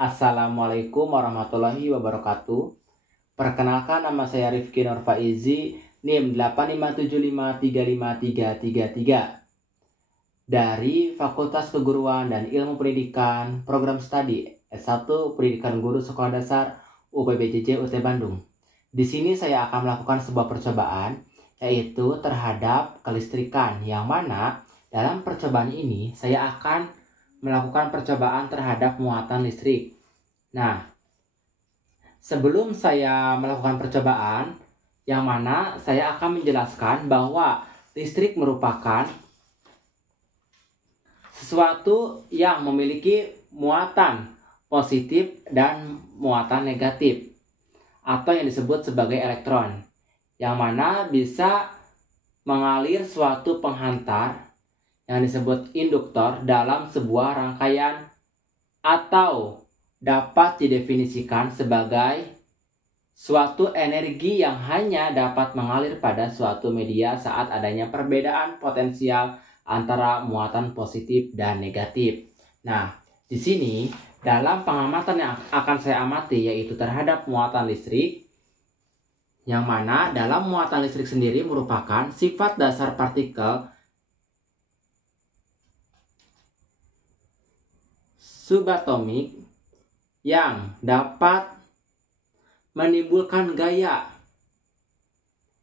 Assalamualaikum warahmatullahi wabarakatuh. Perkenalkan, nama saya Rifki Nur Faizi, NIM 857535333 dari Fakultas Keguruan dan Ilmu Pendidikan Program Studi S1 Pendidikan Guru Sekolah Dasar UPBJJ UT Bandung. Di sini saya akan melakukan sebuah percobaan, yaitu terhadap kelistrikan, yang mana dalam percobaan ini saya akan melakukan percobaan terhadap muatan listrik. Nah, sebelum saya melakukan percobaan, yang mana saya akan menjelaskan bahwa listrik merupakan sesuatu yang memiliki muatan positif dan muatan negatif, atau yang disebut sebagai elektron, yang mana bisa mengalir suatu penghantar yang disebut induktor dalam sebuah rangkaian, atau dapat didefinisikan sebagai suatu energi yang hanya dapat mengalir pada suatu media saat adanya perbedaan potensial antara muatan positif dan negatif. Nah, di sini dalam pengamatan yang akan saya amati, yaitu terhadap muatan listrik, yang mana dalam muatan listrik sendiri merupakan sifat dasar partikel subatomik yang dapat menimbulkan gaya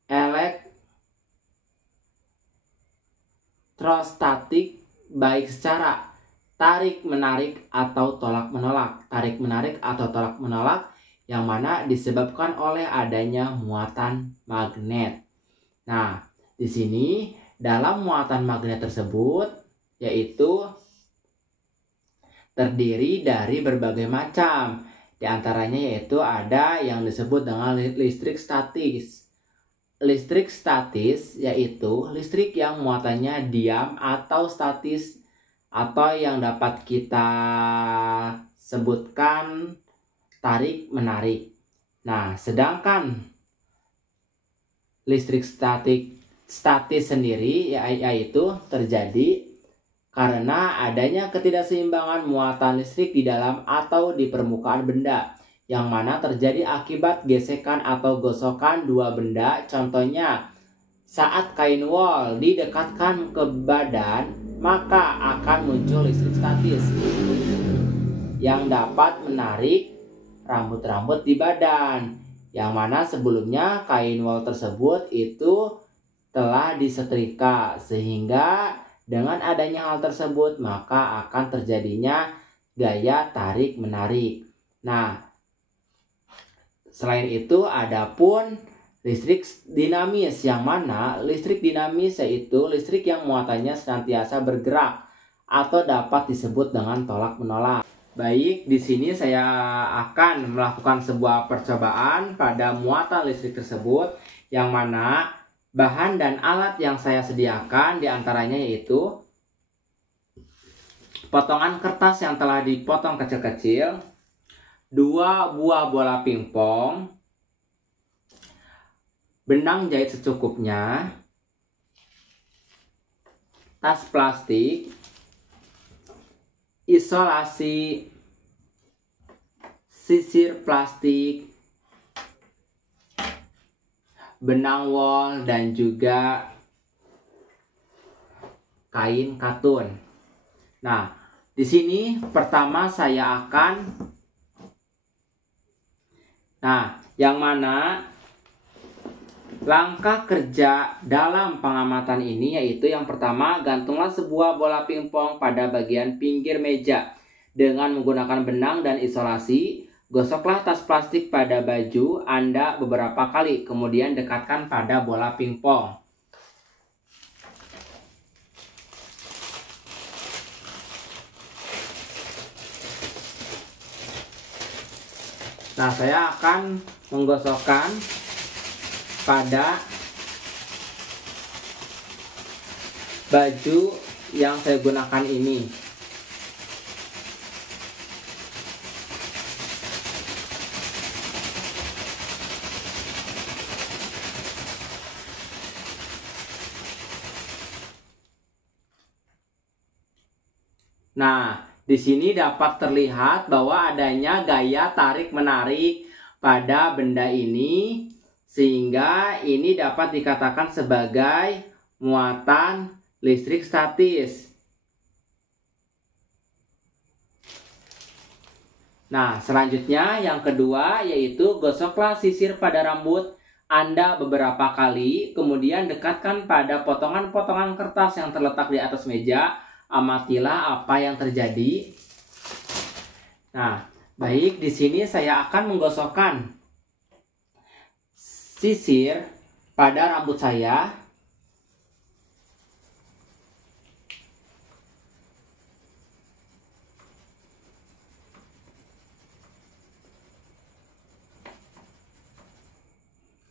elektrostatik baik secara tarik-menarik atau tolak-menolak. Tarik-menarik atau tolak-menolak yang mana disebabkan oleh adanya muatan magnet. Nah, di sini dalam muatan magnet tersebut yaitu terdiri dari berbagai macam. Di antaranya yaitu ada yang disebut dengan listrik statis. Listrik statis yaitu listrik yang muatannya diam atau statis, atau yang dapat kita sebutkan tarik-menarik. Nah, sedangkan listrik statis sendiri yaitu terjadi karena adanya ketidakseimbangan muatan listrik di dalam atau di permukaan benda, yang mana terjadi akibat gesekan atau gosokan dua benda. Contohnya, saat kain wol didekatkan ke badan, maka akan muncul listrik statis yang dapat menarik rambut-rambut di badan, yang mana sebelumnya kain wol tersebut itu telah disetrika, sehingga dengan adanya hal tersebut maka akan terjadinya gaya tarik-menarik. Nah, selain itu adapun listrik dinamis, yang mana listrik dinamis yaitu listrik yang muatannya senantiasa bergerak atau dapat disebut dengan tolak-menolak. Baik, di sini saya akan melakukan sebuah percobaan pada muatan listrik tersebut, yang mana bahan dan alat yang saya sediakan diantaranya yaitu potongan kertas yang telah dipotong kecil-kecil, 2 buah bola pingpong, benang jahit secukupnya, tas plastik, isolasi, sisir plastik, benang wol, dan juga kain katun. Nah, di sini pertama saya akan yang mana langkah kerja dalam pengamatan ini yaitu yang pertama, gantunglah sebuah bola pingpong pada bagian pinggir meja dengan menggunakan benang dan isolasi. Gosoklah tas plastik pada baju Anda beberapa kali, kemudian dekatkan pada bola pingpong. Nah, saya akan menggosokkan pada baju yang saya gunakan ini. Nah, di sini dapat terlihat bahwa adanya gaya tarik-menarik pada benda ini, sehingga ini dapat dikatakan sebagai muatan listrik statis. Nah, selanjutnya yang kedua yaitu gosoklah sisir pada rambut Anda beberapa kali, kemudian dekatkan pada potongan-potongan kertas yang terletak di atas meja. Amatilah apa yang terjadi. Nah, baik, di sini saya akan menggosokkan sisir pada rambut saya.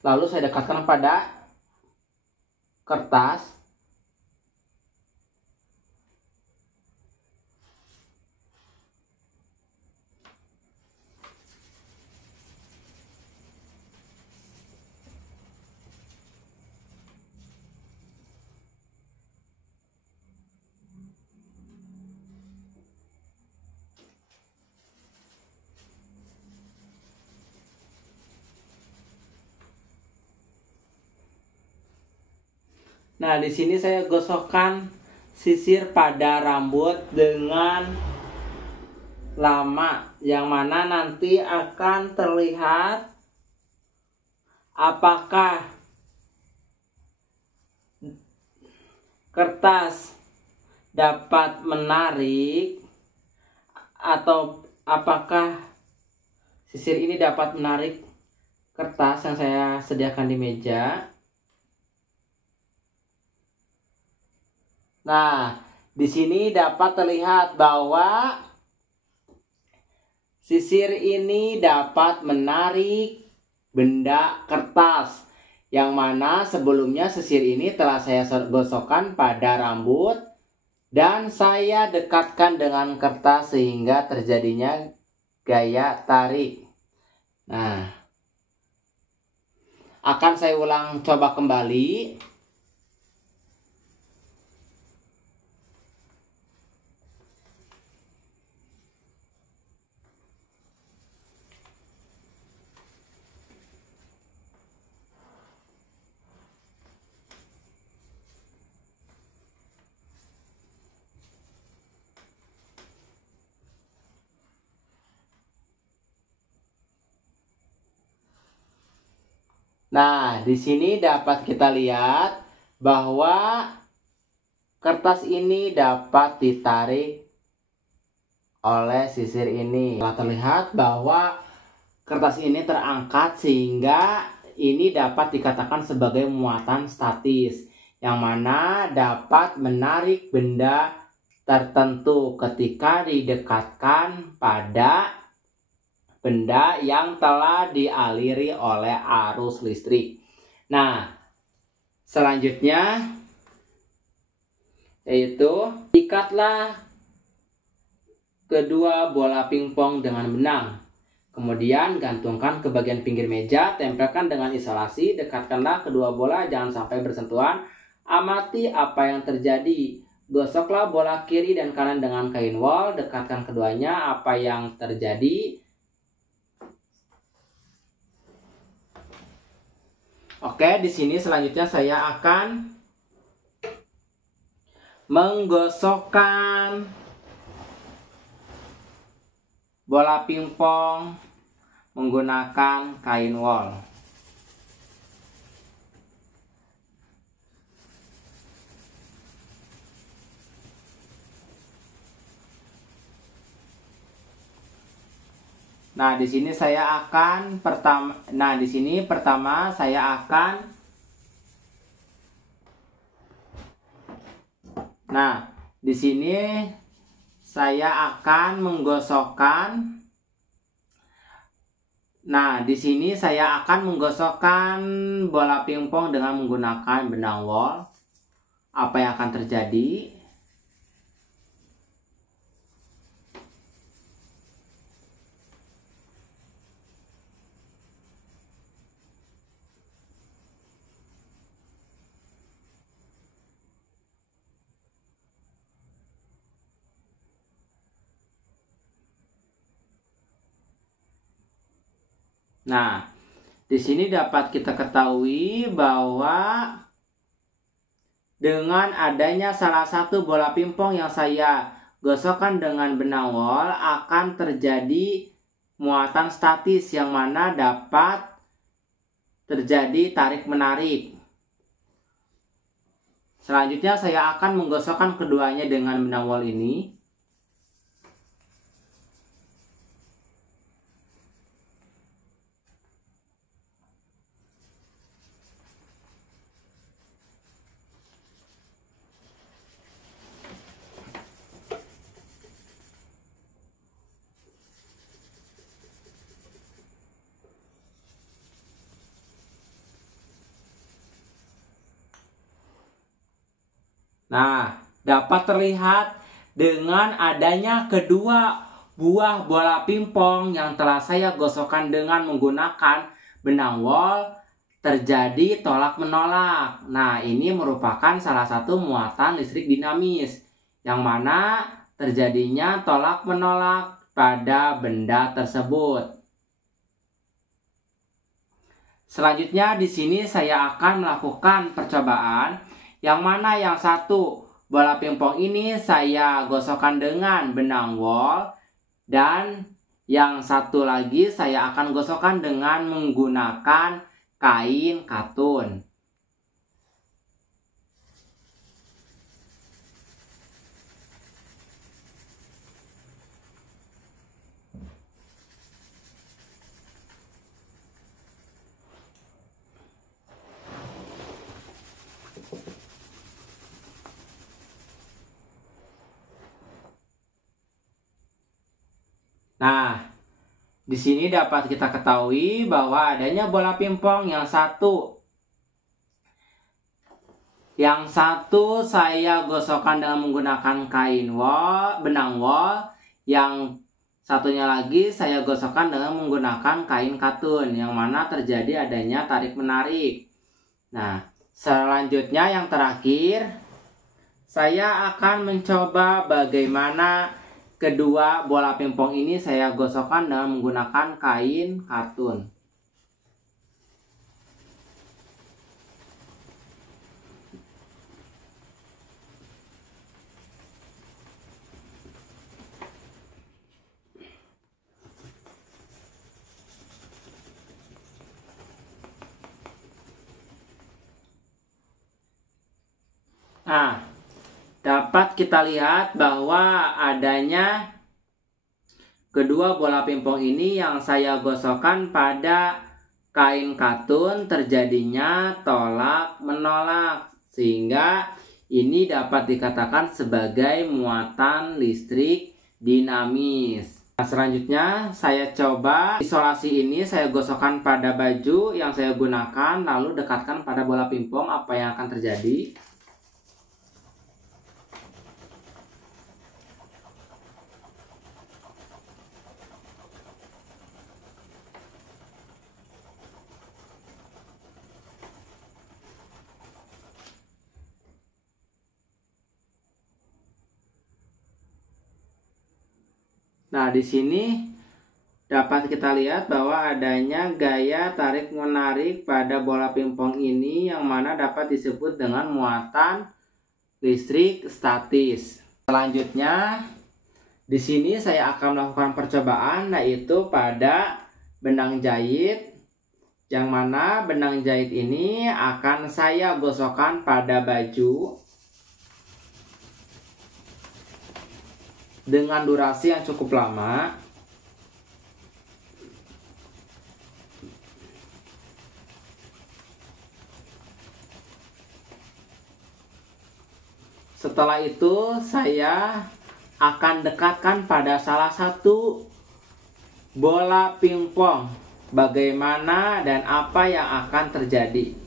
Lalu saya dekatkan pada kertas. Nah, di sini saya gosokkan sisir pada rambut dengan lama, yang mana nanti akan terlihat apakah kertas dapat menarik atau apakah sisir ini dapat menarik kertas yang saya sediakan di meja. Nah, di sini dapat terlihat bahwa sisir ini dapat menarik benda kertas, yang mana sebelumnya sisir ini telah saya gosokkan pada rambut dan saya dekatkan dengan kertas sehingga terjadinya gaya tarik. Nah, akan saya ulang coba kembali. Nah, di sini dapat kita lihat bahwa kertas ini dapat ditarik oleh sisir ini. Telah terlihat bahwa kertas ini terangkat sehingga ini dapat dikatakan sebagai muatan statis, yang mana dapat menarik benda tertentu ketika didekatkan pada benda yang telah dialiri oleh arus listrik. Nah, selanjutnya yaitu ikatlah kedua bola pingpong dengan benang. Kemudian gantungkan ke bagian pinggir meja, tempelkan dengan isolasi, dekatkanlah kedua bola jangan sampai bersentuhan. Amati apa yang terjadi. Gosoklah bola kiri dan kanan dengan kain wol, dekatkan keduanya, apa yang terjadi. Oke, di sini selanjutnya saya akan menggosokkan bola pingpong menggunakan kain wol. Nah, di sini saya akan pertama saya akan menggosokkan bola pingpong dengan menggunakan benang wol. Apa yang akan terjadi? Nah, di sini dapat kita ketahui bahwa dengan adanya salah satu bola pingpong yang saya gosokkan dengan benang wol akan terjadi muatan statis yang mana dapat terjadi tarik-menarik. Selanjutnya saya akan menggosokkan keduanya dengan benang wol ini. Nah, dapat terlihat dengan adanya kedua buah bola pingpong yang telah saya gosokkan dengan menggunakan benang wol terjadi tolak-menolak. Nah, ini merupakan salah satu muatan listrik dinamis yang mana terjadinya tolak-menolak pada benda tersebut. Selanjutnya di sini saya akan melakukan percobaan yang mana yang satu bola pingpong ini saya gosokkan dengan benang wol dan yang satu lagi saya akan gosokkan dengan menggunakan kain katun. Nah, di sini dapat kita ketahui bahwa adanya bola pingpong yang satu. Yang satu saya gosokkan dengan menggunakan kain wol, benang wol. Yang satunya lagi saya gosokkan dengan menggunakan kain katun, yang mana terjadi adanya tarik-menarik. Nah, selanjutnya yang terakhir, saya akan mencoba bagaimana kedua bola pingpong ini saya gosokkan dengan menggunakan kain katun. Nah, dapat kita lihat bahwa adanya kedua bola pingpong ini yang saya gosokkan pada kain katun terjadinya tolak-menolak, sehingga ini dapat dikatakan sebagai muatan listrik dinamis. Nah, selanjutnya saya coba isolasi ini saya gosokkan pada baju yang saya gunakan, lalu dekatkan pada bola pingpong. Apa yang akan terjadi? Nah, di sini dapat kita lihat bahwa adanya gaya tarik-menarik pada bola pingpong ini yang mana dapat disebut dengan muatan listrik statis. Selanjutnya, di sini saya akan melakukan percobaan yaitu pada benang jahit, yang mana benang jahit ini akan saya gosokkan pada baju dengan durasi yang cukup lama. Setelah itu saya akan dekatkan pada salah satu bola pingpong bagaimana dan apa yang akan terjadi.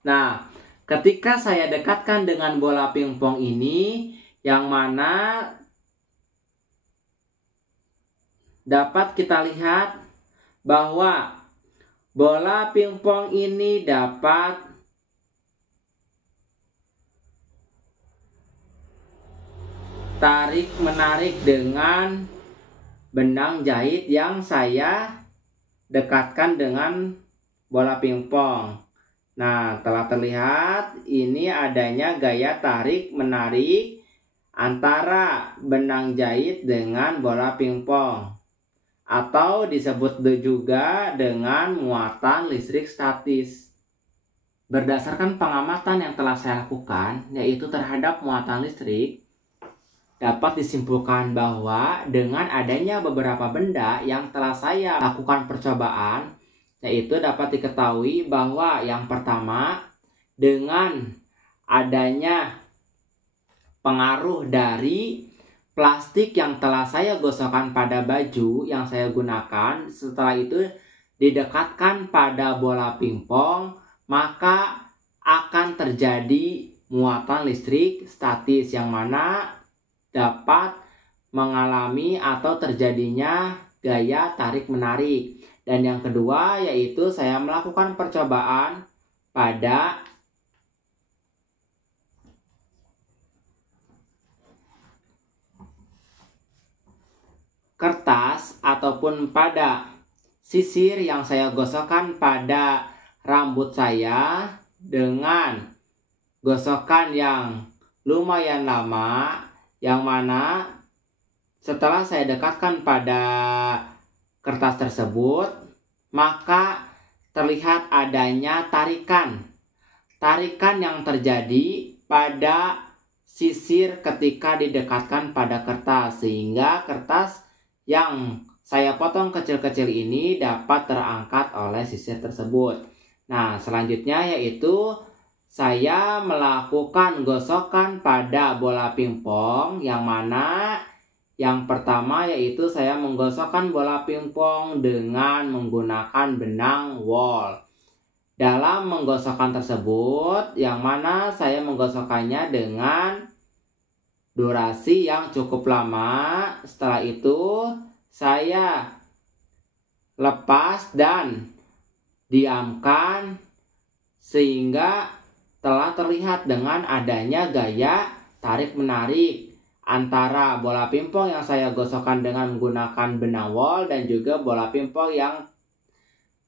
Nah, ketika saya dekatkan dengan bola pingpong ini, yang mana dapat kita lihat bahwa bola pingpong ini dapat tarik menarik dengan benang jahit yang saya dekatkan dengan bola pingpong. Nah, telah terlihat ini adanya gaya tarik menarik antara benang jahit dengan bola pingpong, atau disebut juga dengan muatan listrik statis. Berdasarkan pengamatan yang telah saya lakukan, yaitu terhadap muatan listrik, dapat disimpulkan bahwa dengan adanya beberapa benda yang telah saya lakukan percobaan, yaitu dapat diketahui bahwa yang pertama, dengan adanya pengaruh dari plastik yang telah saya gosokkan pada baju yang saya gunakan, setelah itu didekatkan pada bola pingpong, maka akan terjadi muatan listrik statis yang mana dapat mengalami atau terjadinya gaya tarik-menarik. Dan yang kedua yaitu saya melakukan percobaan pada kertas ataupun pada sisir yang saya gosokkan pada rambut saya dengan gosokan yang lumayan lama, yang mana setelah saya dekatkan pada kertas tersebut, maka terlihat adanya tarikan yang terjadi pada sisir ketika didekatkan pada kertas, sehingga kertas yang saya potong kecil-kecil ini dapat terangkat oleh sisir tersebut. Nah, selanjutnya yaitu saya melakukan gosokan pada bola pingpong, yang mana yang pertama yaitu saya menggosokkan bola pingpong dengan menggunakan benang wol. Dalam menggosokkan tersebut, yang mana saya menggosokkannya dengan durasi yang cukup lama. Setelah itu saya lepas dan diamkan sehingga telah terlihat dengan adanya gaya tarik-menarik antara bola pingpong yang saya gosokkan dengan menggunakan benang wol dan juga bola pingpong yang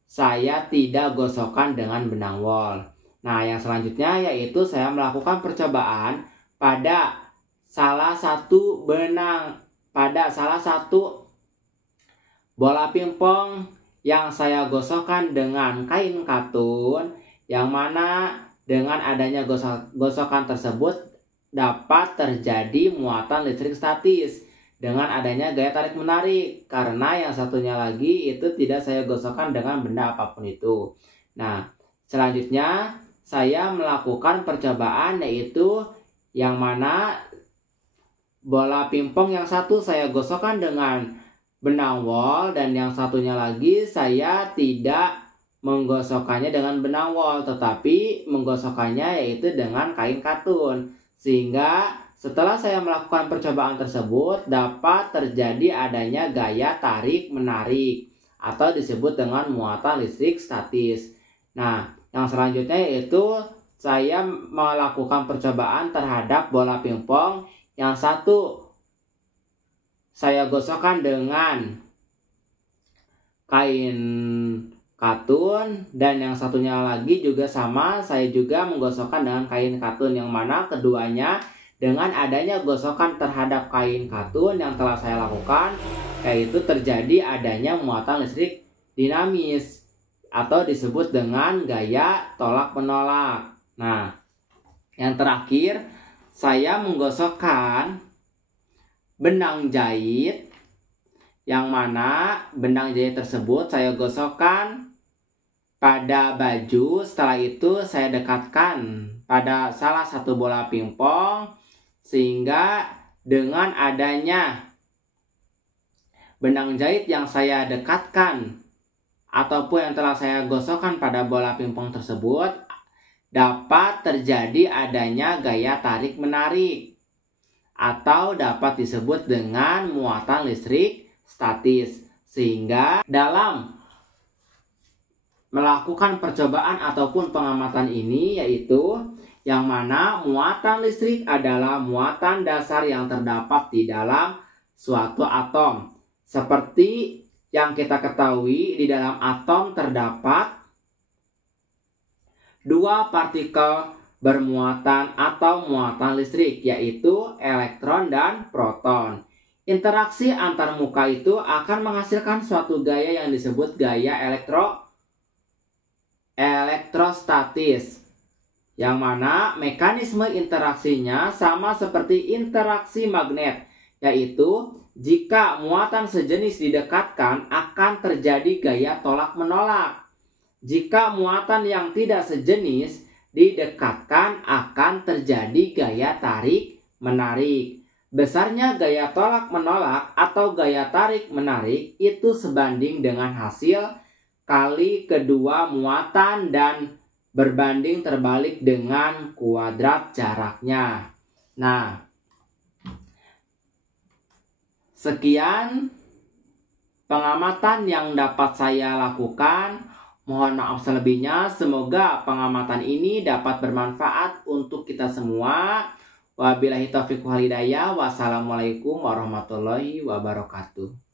saya tidak gosokkan dengan benang wol. Nah, yang selanjutnya yaitu saya melakukan percobaan pada salah satu bola pingpong yang saya gosokkan dengan kain katun, yang mana dengan adanya gosokan tersebut dapat terjadi muatan listrik statis dengan adanya gaya tarik menarik, karena yang satunya lagi itu tidak saya gosokkan dengan benda apapun itu. Nah, selanjutnya saya melakukan percobaan yaitu yang mana bola pingpong yang satu saya gosokkan dengan benang wol dan yang satunya lagi saya tidak menggosokkannya dengan benang wol, tetapi menggosokkannya yaitu dengan kain katun, sehingga setelah saya melakukan percobaan tersebut dapat terjadi adanya gaya tarik menarik atau disebut dengan muatan listrik statis. Nah, yang selanjutnya yaitu saya melakukan percobaan terhadap bola pingpong yang satu saya gosokkan dengan kain katun dan yang satunya lagi juga sama, saya juga menggosokkan dengan kain katun, yang mana keduanya dengan adanya gosokan terhadap kain katun yang telah saya lakukan, yaitu terjadi adanya muatan listrik dinamis atau disebut dengan gaya tolak-menolak. Nah, yang terakhir saya menggosokkan benang jahit, yang mana benang jahit tersebut saya gosokkan pada baju. Setelah itu saya dekatkan pada salah satu bola pingpong, sehingga dengan adanya benang jahit yang saya dekatkan ataupun yang telah saya gosokkan pada bola pingpong tersebut, dapat terjadi adanya gaya tarik menarik atau dapat disebut dengan muatan listrik statis. Sehingga dalam melakukan percobaan ataupun pengamatan ini, yaitu yang mana muatan listrik adalah muatan dasar yang terdapat di dalam suatu atom. Seperti yang kita ketahui, di dalam atom terdapat dua partikel bermuatan atau muatan listrik, yaitu elektron dan proton. Interaksi antar muka itu akan menghasilkan suatu gaya yang disebut gaya elektrostatis, yang mana mekanisme interaksinya sama seperti interaksi magnet, yaitu jika muatan sejenis didekatkan akan terjadi gaya tolak-menolak. Jika muatan yang tidak sejenis didekatkan akan terjadi gaya tarik-menarik. Besarnya gaya tolak-menolak atau gaya tarik-menarik itu sebanding dengan hasil kali kedua muatan dan berbanding terbalik dengan kuadrat jaraknya. Nah, sekian pengamatan yang dapat saya lakukan. Mohon maaf selebihnya. Semoga pengamatan ini dapat bermanfaat untuk kita semua. Wabillahi taufiq wal hidayah. Wassalamualaikum warahmatullahi wabarakatuh.